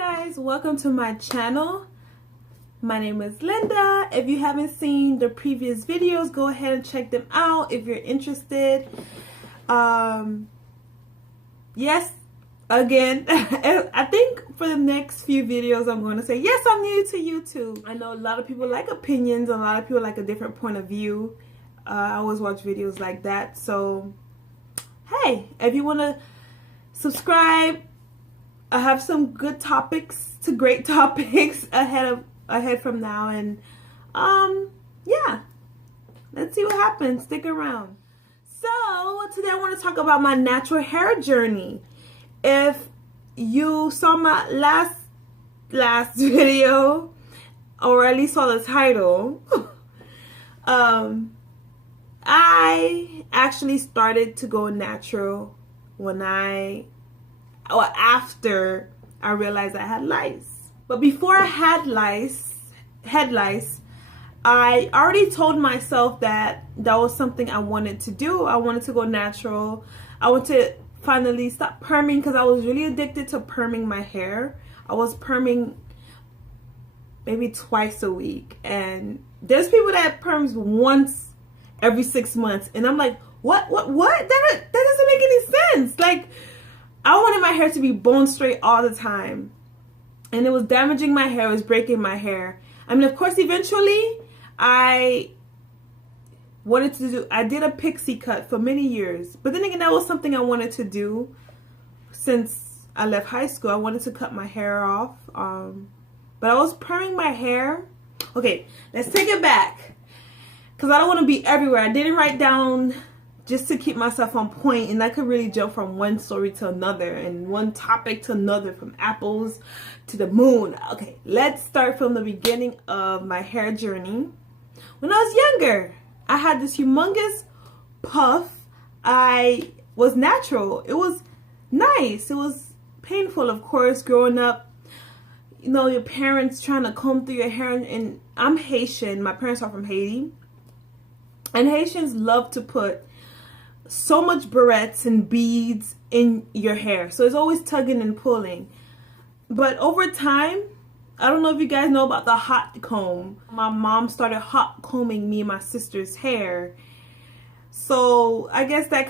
Guys, welcome to my channel. My name is Linda. If you haven't seen the previous videos, go ahead and check them out if you're interested. Yes, again, I think for the next few videos I'm going to say yes, I'm new to YouTube. I know a lot of people like opinions, a lot of people like a different point of view. I always watch videos like that, so hey, if you want to subscribe, I have some good topics to great topics ahead from now, and yeah, let's see what happens. Stick around. So today I want to talk about my natural hair journey. If you saw my last video, or at least saw the title, I actually started to go natural after I realized I had lice. But before I had head lice, I already told myself that that was something I wanted to do. I wanted to go natural. I wanted to finally stop perming because I was really addicted to perming my hair. I was perming maybe twice a week, and there's people that perms once every 6 months, and I'm like, what? That doesn't make any sense. Like, I wanted my hair to be bone straight all the time, and it was damaging my hair. It was breaking my hair. I mean, of course, eventually I did a pixie cut for many years, but then again, that was something I wanted to do since I left high school. I wanted to cut my hair off, but I was perming my hair. Okay, let's take it back, because I don't want to be everywhere. I didn't write down just to keep myself on point, and I could really jump from one story to another and one topic to another, from apples to the moon. Okay, let's start from the beginning of my hair journey. When I was younger, I had this humongous puff. I was natural. It was nice. It was painful, of course, growing up. You know, your parents trying to comb through your hair, and I'm Haitian. My parents are from Haiti, and Haitians love to put so much barrettes and beads in your hair, so it's always tugging and pulling. But over time, I don't know if you guys know about the hot comb. My mom started hot combing me and my sister's hair, so I guess that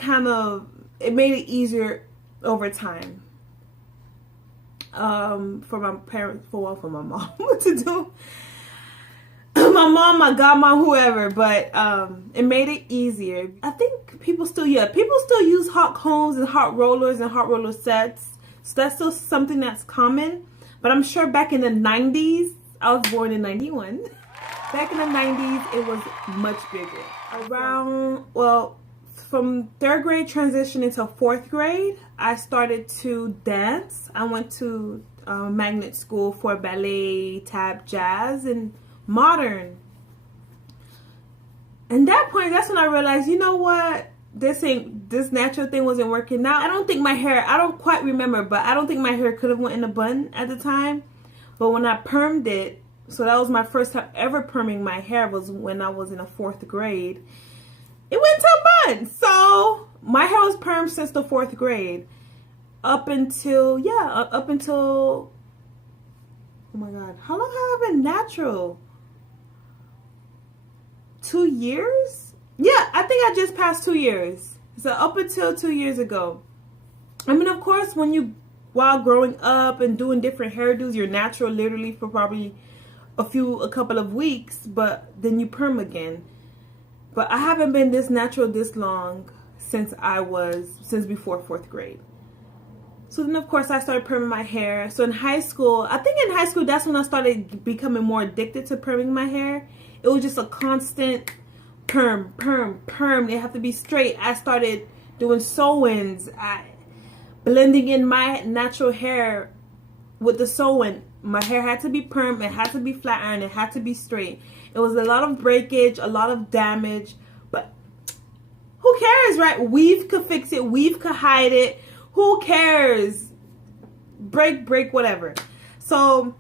it made it easier over time for my parents, for my mom to do. My mom, my godmom, whoever, but it made it easier. I think people still use hot combs and hot rollers and hot roller sets, so that's still something that's common. But I'm sure back in the 90s, I was born in 91, back in the 90s it was much bigger. From 3rd grade transition into 4th grade, I started to dance. I went to magnet school for ballet, tap, jazz, and modern. And that's when I realized, you know what, this natural thing wasn't working. Now I don't quite remember, but I don't think my hair could have went in a bun at the time. But when I permed it, so that was my first time ever perming my hair, was when I was in the 4th grade. It went to a bun. So my hair was permed since the 4th grade up until, oh my God, how long have I been natural? 2 years? Yeah, I think I just passed 2 years. So up until 2 years ago. I mean, of course, while growing up and doing different hairdos, you're natural literally for probably a couple of weeks, but then you perm again. But I haven't been this natural this long since before 4th grade. So then, of course, I started perming my hair. So in high school, that's when I started becoming more addicted to perming my hair. It was just a constant perm. They have to be straight. I started doing sew-ins, blending in my natural hair with the sew-in. My hair had to be permed, it had to be flat ironed, it had to be straight. It was a lot of breakage, a lot of damage, but who cares, right? Weave could fix it, weave could hide it. Who cares? Break, whatever. So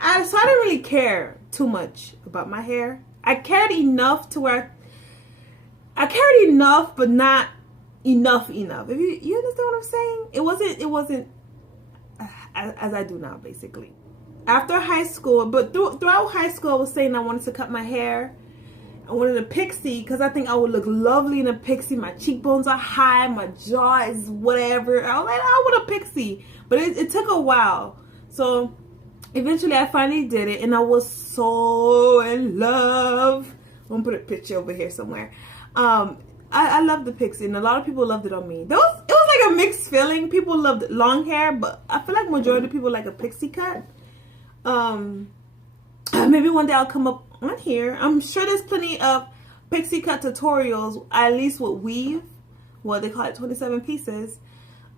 I didn't really care too much about my hair. I cared enough to where I cared enough, but not enough. If you understand what I'm saying? It wasn't as I do now, basically. After high school, but throughout high school, I was saying I wanted to cut my hair. I wanted a pixie because I think I would look lovely in a pixie. My cheekbones are high, my jaw is whatever. I was like, I want a pixie. But it took a while. So eventually I finally did it, and I was so in love. I'm gonna put a picture over here somewhere. I love the pixie, and a lot of people loved it on me. It was like a mixed feeling. People loved long hair, but I feel like majority of people like a pixie cut. Maybe one day I'll come up on here. I'm sure there's plenty of pixie cut tutorials, at least with weave. Well, they call it 27 pieces.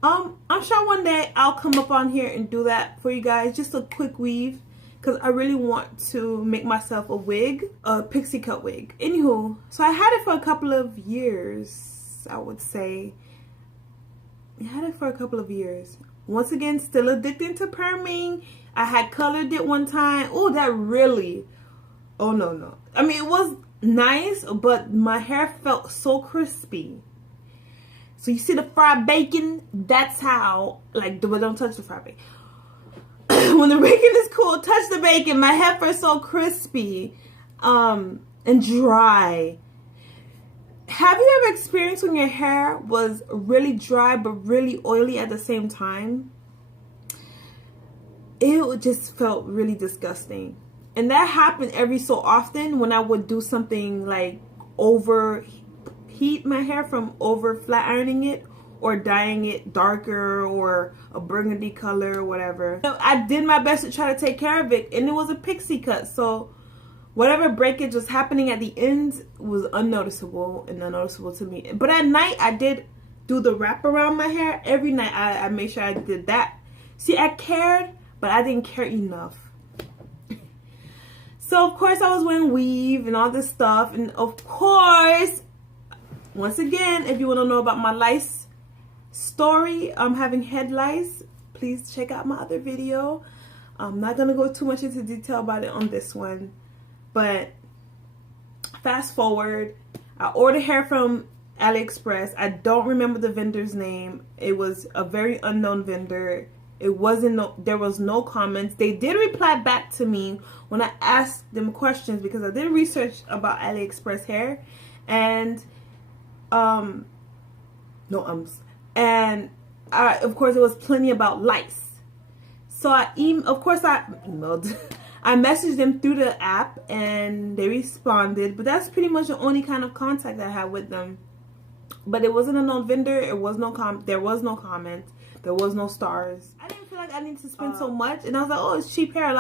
I'm sure one day I'll come up on here and do that for you guys, just a quick weave, because I really want to make myself a wig, a pixie cut wig. Anywho, so I had it for a couple of years, I would say. I had it for a couple of years. Once again, still addicted to perming. I had colored it one time. Oh, that really, oh no. I mean, it was nice, but my hair felt so crispy. So you see the fried bacon? That's how, like, but don't touch the fried bacon. When the bacon is cool, touch the bacon. My hair felt so crispy and dry. Have you ever experienced when your hair was really dry but really oily at the same time? It just felt really disgusting. And that happened every so often when I would do something like overheat my hair from over flat ironing it or dyeing it darker or a burgundy color or whatever. So I did my best to try to take care of it, and it was a pixie cut, so whatever breakage was happening at the ends was unnoticeable to me. But at night I did do the wrap around my hair. Every night I made sure I did that. See, I cared, but I didn't care enough. So of course I was wearing weave and all this stuff, and of course, once again, if you want to know about my lice story, I'm having head lice, please check out my other video. I'm not gonna go too much into detail about it on this one, but fast forward, I ordered hair from AliExpress. I don't remember the vendor's name. It was a very unknown vendor. There was no comments. They did reply back to me when I asked them questions, because I did research about AliExpress hair, and and of course it was plenty about lice. So I emailed. I messaged them through the app and they responded, but that's pretty much the only kind of contact I had with them. But it wasn't a known vendor. There was no comment. There was no stars. I didn't feel like I needed to spend so much, and I was like, oh, it's cheap hair.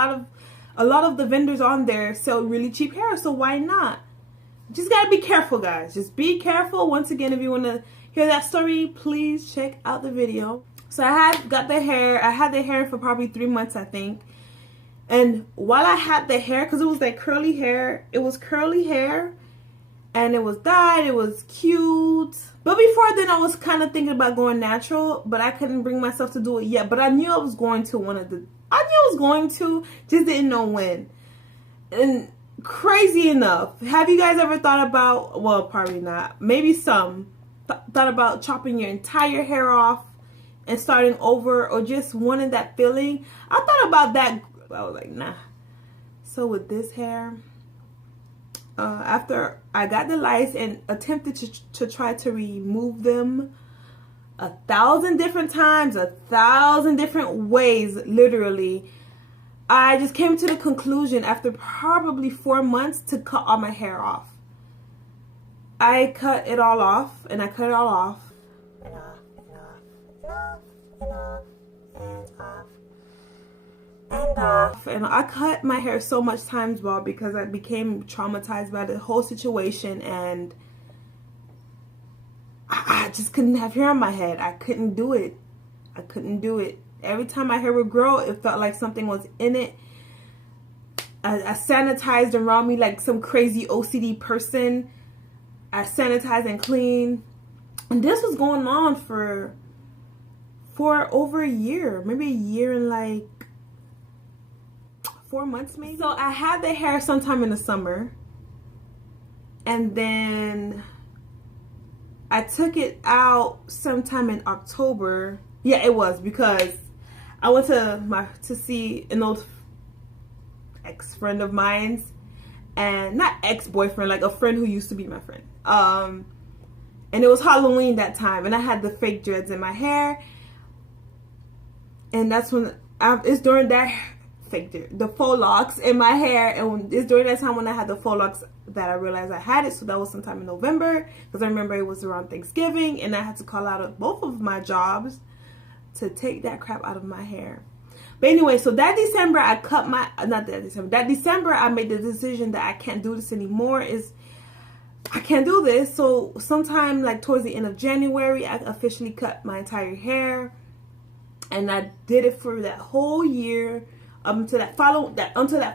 A lot of the vendors on there sell really cheap hair, so why not? Just gotta be careful, guys. Just be careful. Once again, if you want to hear that story, please check out the video. So I had the hair for probably 3 months, I think. And while I had the hair, because it was like curly hair, it was curly hair, and it was dyed, it was cute. But before then, I was kind of thinking about going natural, but I couldn't bring myself to do it yet. But I knew I was going to, just didn't know when. And crazy enough, have you guys ever thought about, well, probably not, maybe some, thought about chopping your entire hair off and starting over, or just wanting that feeling? I thought about that. I was like, nah. So with this hair, after I got the lice and attempted to try to remove them 1,000 different times, 1,000 different ways, literally, I just came to the conclusion after probably 4 months to cut all my hair off. I cut it all off, and I cut it all off. And I cut my hair so much times, well, because I became traumatized by the whole situation, and I just couldn't have hair on my head. I couldn't do it. Every time my hair would grow, it felt like something was in it. I sanitized around me like some crazy OCD person. I sanitized and cleaned, and this was going on for over a year, maybe a year and like 4 months maybe. So I had the hair sometime in the summer, and then I took it out sometime in October. Yeah, it was, because I went to see an old ex-friend of mine's, and not ex-boyfriend, like a friend who used to be my friend. And it was Halloween that time, and I had the fake dreads in my hair, and that's when it's during that the faux locks in my hair, and it's during that time when I had the faux locks that I realized I had it. So that was sometime in November, because I remember it was around Thanksgiving, and I had to call out of both of my jobs to take that crap out of my hair. But anyway, so that December I cut my, not that December, that December I made the decision that I can't do this anymore. I can't do this. So sometime like towards the end of January, I officially cut my entire hair, and I did it for that whole year until that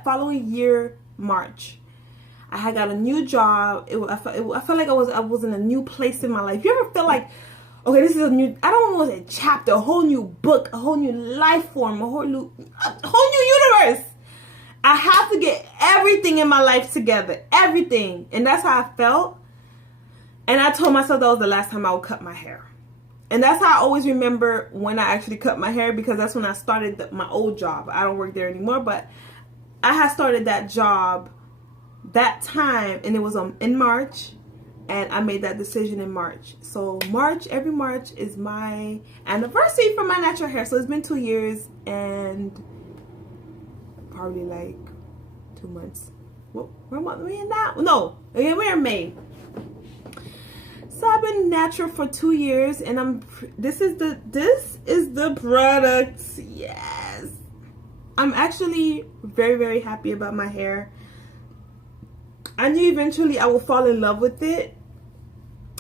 following year, March. I had got a new job. I felt like I was in a new place in my life. You ever feel like, okay, this is a new, I don't want to say chapter, a whole new book, a whole new life form, a whole new universe. I have to get everything in my life together, everything. And that's how I felt. And I told myself that was the last time I would cut my hair. And that's how I always remember when I actually cut my hair, because that's when I started my old job. I don't work there anymore, but I had started that job that time, and it was in March, and I made that decision in March. So every March is my anniversary for my natural hair. So it's been 2 years and probably like 2 months. Where am I in now? No, we're in May. So I've been natural for 2 years, and this is the product. Yes, I'm actually very, very happy about my hair. I knew eventually I would fall in love with it.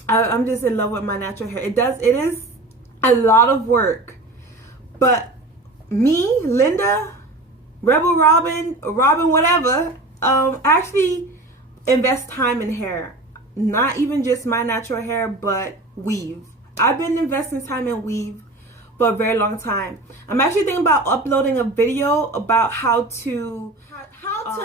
I'm just in love with my natural hair. It is a lot of work, but me, Linda, Rebel Robin, whatever, actually invest time in hair. Not even just my natural hair, but weave. I've been investing time in weave for a very long time. I'm actually thinking about uploading a video about how to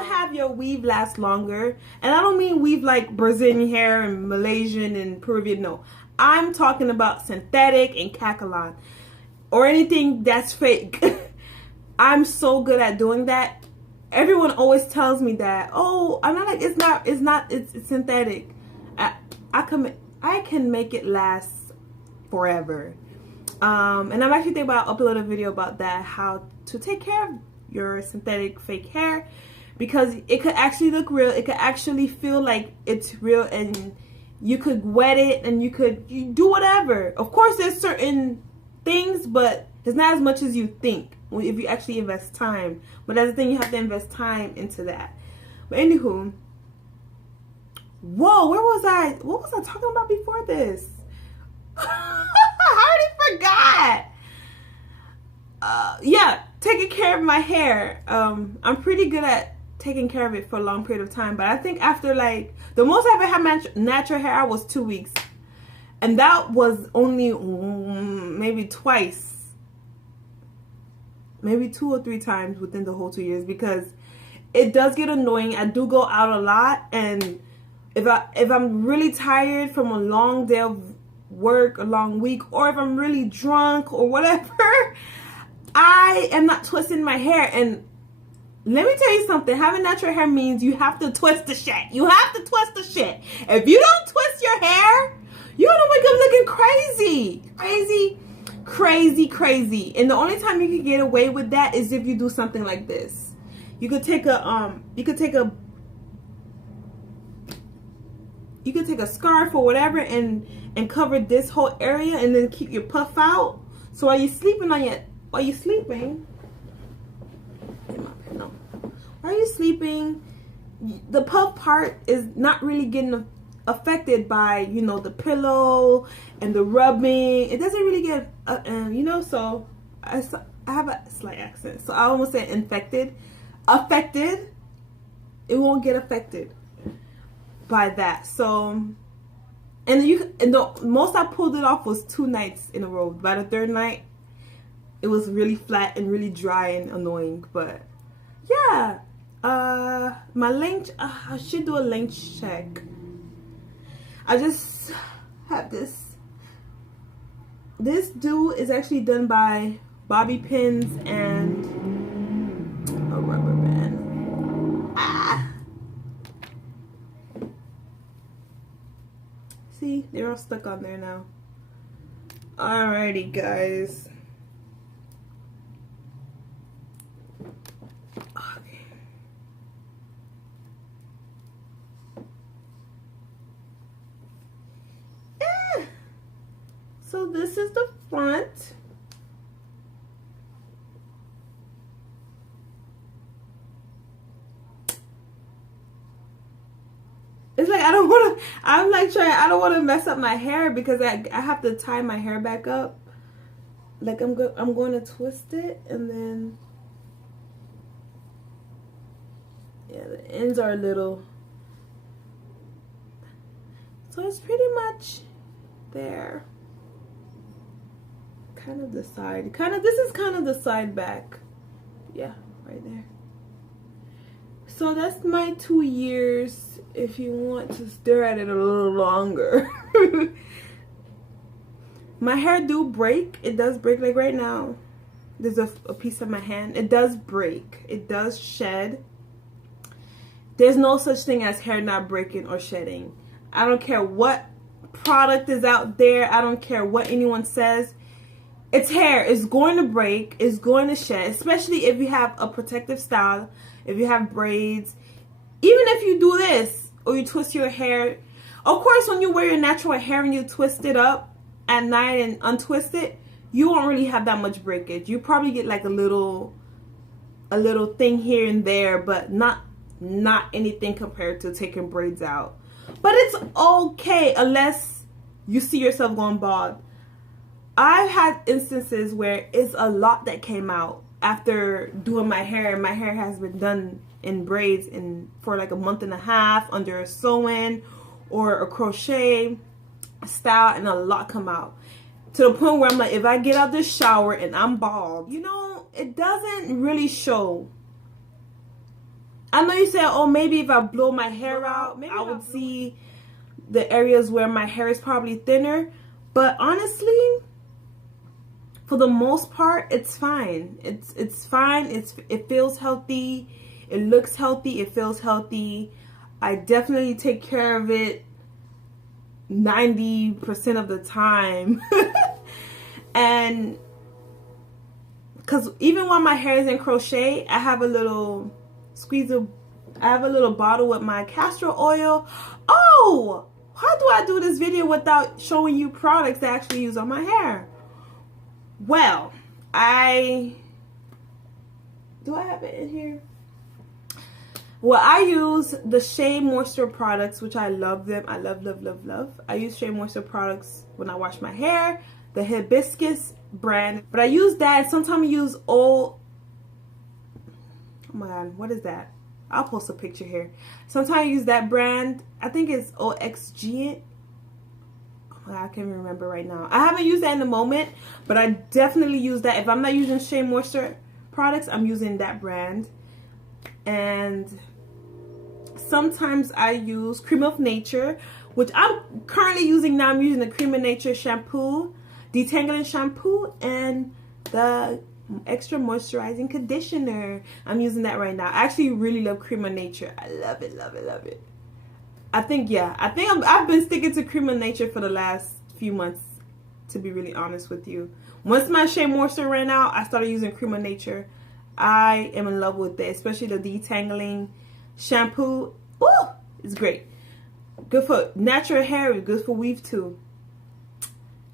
have your weave last longer. And I don't mean weave like Brazilian hair and Malaysian and Peruvian. No, I'm talking about synthetic and Kakalon or anything that's fake. I'm so good at doing that. Everyone always tells me that, oh, I'm not like, it's synthetic. I can make it last forever. And I'm actually thinking about uploading a video about that, how to take care of your synthetic fake hair, because it could actually look real. It could actually feel like it's real, and you could wet it, and you do whatever. Of course, there's certain things, but it's not as much as you think if you actually invest time. But that's the thing, you have to invest time into that. But anywho, whoa, where was I? What was I talking about before this? I already forgot. Yeah, taking care of my hair. I'm pretty good at taking care of it for a long period of time, but I think after like the most I've ever had natural hair was 2 weeks, and that was only maybe twice, maybe 2 or 3 times within the whole 2 years, because it does get annoying. I do go out a lot, and if I'm really tired from a long day of work, a long week, or if I'm really drunk or whatever, I am not twisting my hair. And let me tell you something, having natural hair means you have to twist the shit. You have to twist the shit. If you don't twist your hair, you're gonna wake up looking crazy. And the only time you can get away with that is if you do something like this. You could take a scarf or whatever and cover this whole area, and then keep your puff out. So while you're sleeping, the puff part is not really getting affected by, you know, the pillow and the rubbing. It doesn't really get, you know, so I have a slight accent, so I almost said affected. It won't get affected by that. So, and the most I pulled it off was 2 nights in a row. By the 3rd night, it was really flat and really dry and annoying. But yeah, my length, I should do a length check. I just have this do is actually done by bobby pins and a rubber band. Ah! See, they're all stuck on there now. Alrighty, guys. Okay. So this is the front. It's like I don't want to. I'm like trying. I don't want to mess up my hair because I have to tie my hair back up. Like I'm going to twist it and then yeah, the ends are a little. So it's pretty much there. Kind of the side. This is kind of the side back. Yeah, right there. So that's my 2 years if you want to stare at it a little longer. My hair do break. It does break, like right now. There's a piece of my hand. It does break. It does shed. There's no such thing as hair not breaking or shedding. I don't care what product is out there. I don't care what anyone says. It's hair. It's going to break. It's going to shed. Especially if you have a protective style. If you have braids. Even if you do this or you twist your hair. Of course, when you wear your natural hair and you twist it up at night and untwist it, you won't really have that much breakage. You probably get like a little thing here and there, but not anything compared to taking braids out. But it's okay unless you see yourself going bald. I've had instances where it's a lot that came out after doing my hair. My hair has been done in braids for like a month and a half under a sew-in or a crochet style, and a lot come out. To the point where I'm like, if I get out the shower and I'm bald, you know, it doesn't really show. I know you said, oh, maybe if I blow my hair out, maybe I would see the areas where my hair is probably thinner. But honestly, for the most part, it's fine. It's fine. It feels healthy. It looks healthy. It feels healthy. I definitely take care of it 90% of the time. And because even while my hair is in crochet, I have a little bottle with my castor oil. Oh, how do I do this video without showing you products that I actually use on my hair? Well, do I have it in here? Well, I use the Shea Moisture products, which I love them. I love. I use Shea Moisture products when I wash my hair, the Hibiscus brand. But I use that. Sometimes I use oh my god, what is that? I'll post a picture here. Sometimes I use that brand. I think it's OXG. I can't remember right now. I haven't used that in the moment, but I definitely use that. If I'm not using Shea Moisture products, I'm using that brand. And sometimes I use Cream of Nature, which I'm currently using now. I'm using the Cream of Nature shampoo, detangling shampoo, and the extra moisturizing conditioner. I'm using that right now. I actually really love Cream of Nature. I love it. I've been sticking to Cream of Nature for the last few months, to be really honest with you. Once my Shea Moisture ran out, I started using Cream of Nature. I am in love with it, especially the detangling shampoo. Ooh, it's great. Good for natural hair, good for weave too.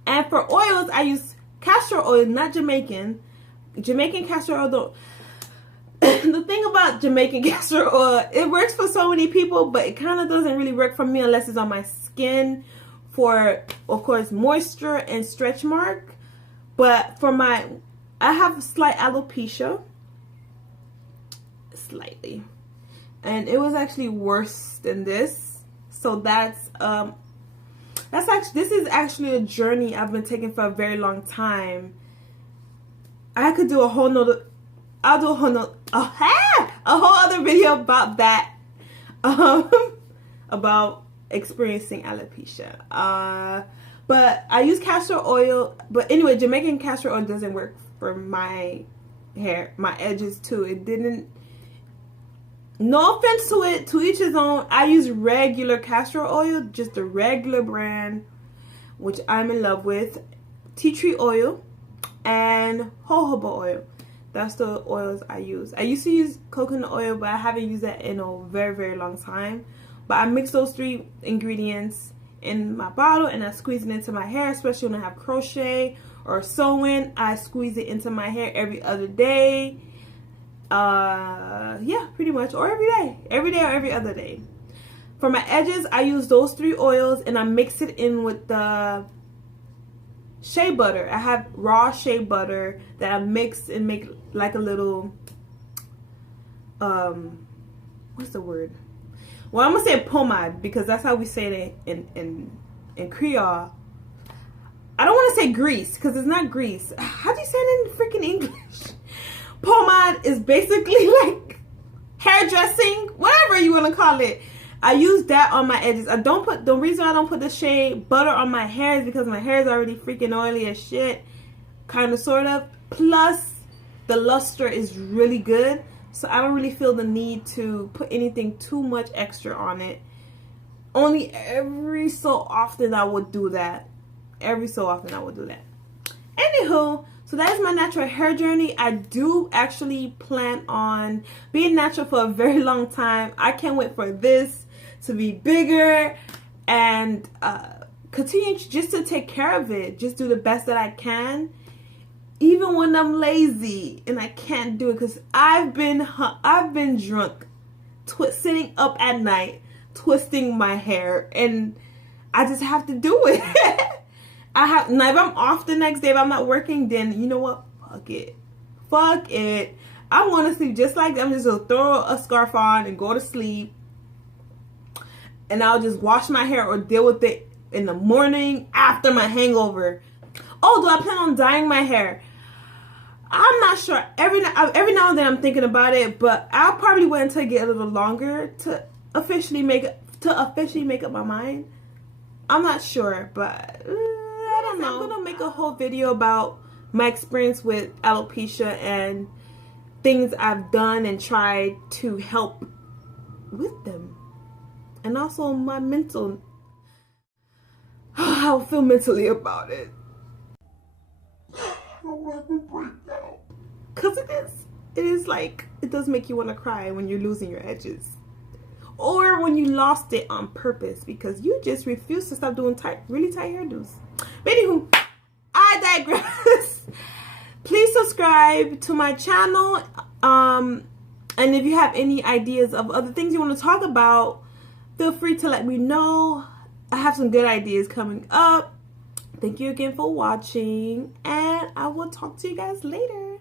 And for oils, I use castor oil, not Jamaican. Jamaican castor oil don't. The thing about Jamaican castor oil, it works for so many people, but it kind of doesn't really work for me unless it's on my skin for, of course, moisture and stretch mark. But for I have slight alopecia, slightly, and it was actually worse than this. So this is actually a journey I've been taking for a very long time. I could do a whole nother. I'll do a whole other video about that, about experiencing alopecia. But I use castor oil. But anyway, Jamaican castor oil doesn't work for my hair, my edges too. It didn't. No offense to it, to each his own. I use regular castor oil, just the regular brand, which I'm in love with. Tea tree oil and jojoba oil. That's the oils I use. I used to use coconut oil, but I haven't used that in a very, very long time. But I mix those 3 ingredients in my bottle and I squeeze it into my hair, especially when I have crochet or sewing. I squeeze it into my hair every other day. Yeah, pretty much, or every day or every other day. For my edges, I use those 3 oils and I mix it in with the shea butter. I have raw shea butter that I mix and make like a little what's the word? Well, I'm gonna say pomade because that's how we say it in Creole. I don't want to say grease because it's not grease. How do you say it in freaking English? Pomade is basically like hairdressing, whatever you want to call it. I use that on my edges. The reason I don't put the shea butter on my hair is because my hair is already freaking oily as shit. Kind of, sort of. Plus, the luster is really good. So I don't really feel the need to put anything too much extra on it. Only every so often I would do that. Every so often I would do that. Anywho, so that is my natural hair journey. I do actually plan on being natural for a very long time. I can't wait for this to be bigger and continue just to take care of it. Just do the best that I can. Even when I'm lazy and I can't do it, because I've been drunk, sitting up at night, twisting my hair, and I just have to do it. Now if I'm off the next day, if I'm not working, then you know what? Fuck it. I want to sleep just like that. I'm just gonna throw a scarf on and go to sleep, and I'll just wash my hair or deal with it in the morning after my hangover. Oh, do I plan on dyeing my hair? I'm not sure. Every now and then I'm thinking about it, but I'll probably wait until I get a little longer to officially make up my mind. I'm not sure, but I don't know. I'm gonna make a whole video about my experience with alopecia and things I've done and tried to help with them, and also my mental. How I feel mentally about it. Because it is like, it does make you want to cry when you're losing your edges. Or when you lost it on purpose because you just refuse to stop doing really tight hairdos. But anywho, I digress. Please subscribe to my channel. And if you have any ideas of other things you want to talk about, feel free to let me know. I have some good ideas coming up. Thank you again for watching, and I will talk to you guys later.